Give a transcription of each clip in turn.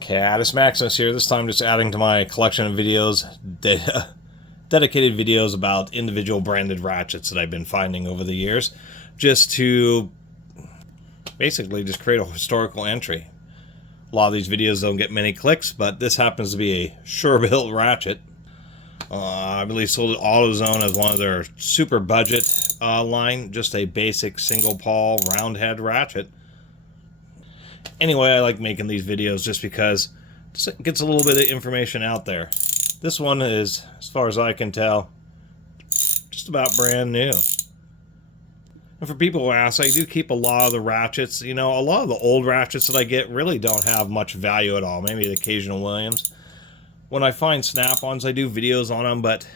Catus Maximus here, this time just adding to my collection of videos, dedicated videos about individual branded ratchets that I've been finding over the years, just to basically just create a historical entry. A lot of these videos don't get many clicks, but this happens to be a Sure-Bilt ratchet. I believe sold at Autozone as one of their super budget line, just a basic single pawl round head ratchet. Anyway, I like making these videos just because it gets a little bit of information out there. This one is, as far as I can tell, just about brand new. And for people who ask, I do keep a lot of the ratchets. You know, a lot of the old ratchets that I get really don't have much value at all. Maybe the occasional Williams. When I find Snap-ons, I do videos on them, but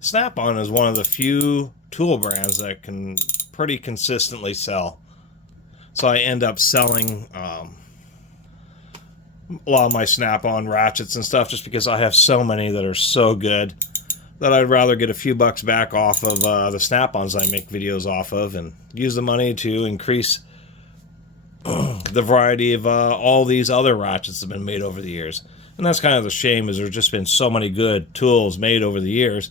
Snap-on is one of the few tool brands that can pretty consistently sell. So I end up selling a lot of my Snap-on ratchets and stuff just because I have so many that are so good that I'd rather get a few bucks back off of the Snap-ons I make videos off of and use the money to increase the variety of all these other ratchets that have been made over the years. And that's kind of the shame, is there's just been so many good tools made over the years.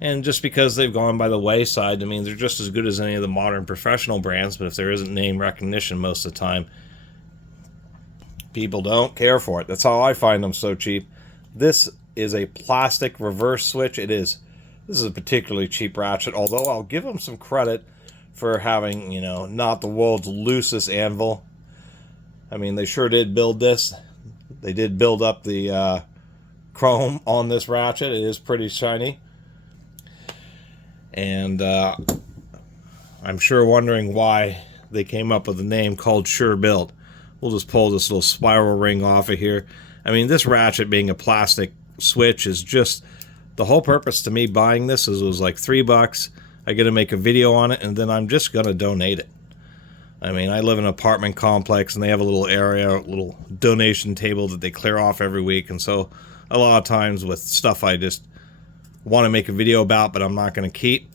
And just because they've gone by the wayside, I mean, they're just as good as any of the modern professional brands, but if there isn't name recognition most of the time, people don't care for it. That's how I find them so cheap. This is a plastic reverse switch. This is a particularly cheap ratchet, although I'll give them some credit for having, you know, not the world's loosest anvil. I mean, they sure did build this. They did build up the chrome on this ratchet. It is pretty shiny. And I'm sure wondering why they came up with a name called Sure-Bilt. We'll just pull this little spiral ring off of here. I mean, this ratchet being a plastic switch is just... The whole purpose to me buying this is it was like $3. I get to make a video on it, and then I'm just going to donate it. I mean, I live in an apartment complex, and they have a little area, a little donation table that they clear off every week. And so a lot of times with stuff I just want to make a video about, but I'm not going to keep,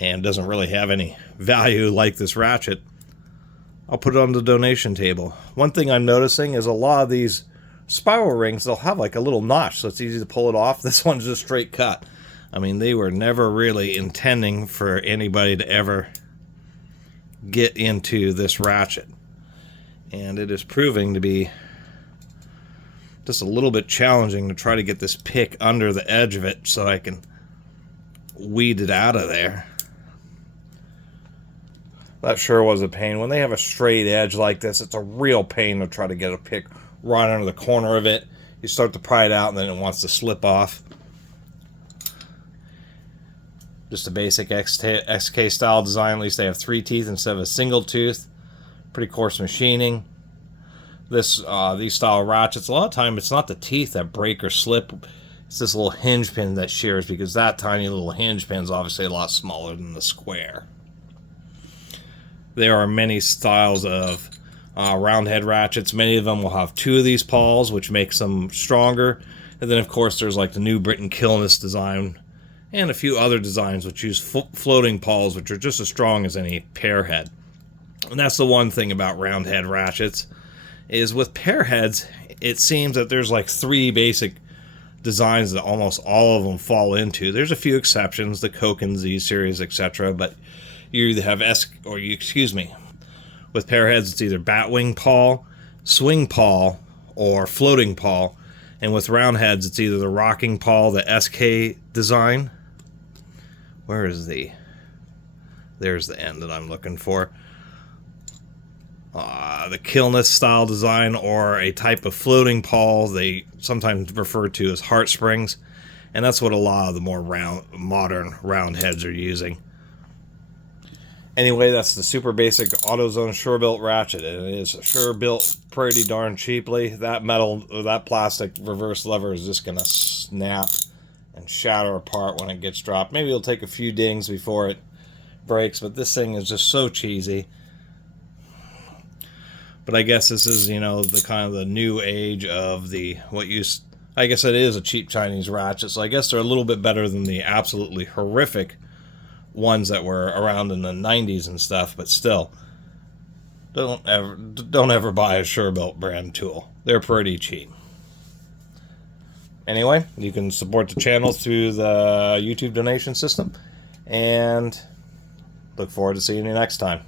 and doesn't really have any value like this ratchet, I'll put it on the donation table. One thing I'm noticing is a lot of these spiral rings, they'll have like a little notch, so it's easy to pull it off. This one's just straight cut. I mean, they were never really intending for anybody to ever get into this ratchet, and it is proving to be just a little bit challenging to try to get this pick under the edge of it so I can weed it out of there. That sure was a pain. When they have a straight edge like this, it's a real pain to try to get a pick right under the corner of it. You start to pry it out and then it wants to slip off. Just a basic SK style design. At least they have 3 teeth instead of a single tooth. Pretty coarse machining. These style ratchets, a lot of time it's not the teeth that break or slip. It's this little hinge pin that shears, because that tiny little hinge pin is obviously a lot smaller than the square. There are many styles of round head ratchets. Many of them will have 2 of these pawls, which makes them stronger. And then, of course, there's like the New Britain Killness design and a few other designs which use floating pawls, which are just as strong as any pair head. And that's the one thing about round head ratchets, is with pair heads, it seems that there's like 3 basic designs that almost all of them fall into. There's a few exceptions, the Coke and Z series, etc., but you either have with pair heads, it's either batwing pawl, swing pawl, or floating pawl. And with round heads, it's either the rocking pawl, the SK design. Where is there's the end that I'm looking for. The Killness style design, or a type of floating pawl they sometimes refer to as heart springs. And that's what a lot of the more modern round heads are using. Anyway, that's the super basic Autozone Sure-Bilt ratchet. And it is Sure-Bilt pretty darn cheaply. That metal, or that plastic reverse lever is just going to snap and shatter apart when it gets dropped. Maybe it'll take a few dings before it breaks, but this thing is just so cheesy. But I guess this is, you know, the kind of the new age of I guess it is a cheap Chinese ratchet, so I guess they're a little bit better than the absolutely horrific ones that were around in the 90s and stuff, but still. don't ever buy a Sure-Bilt brand tool. They're pretty cheap. Anyway, you can support the channel through the YouTube donation system, and look forward to seeing you next time.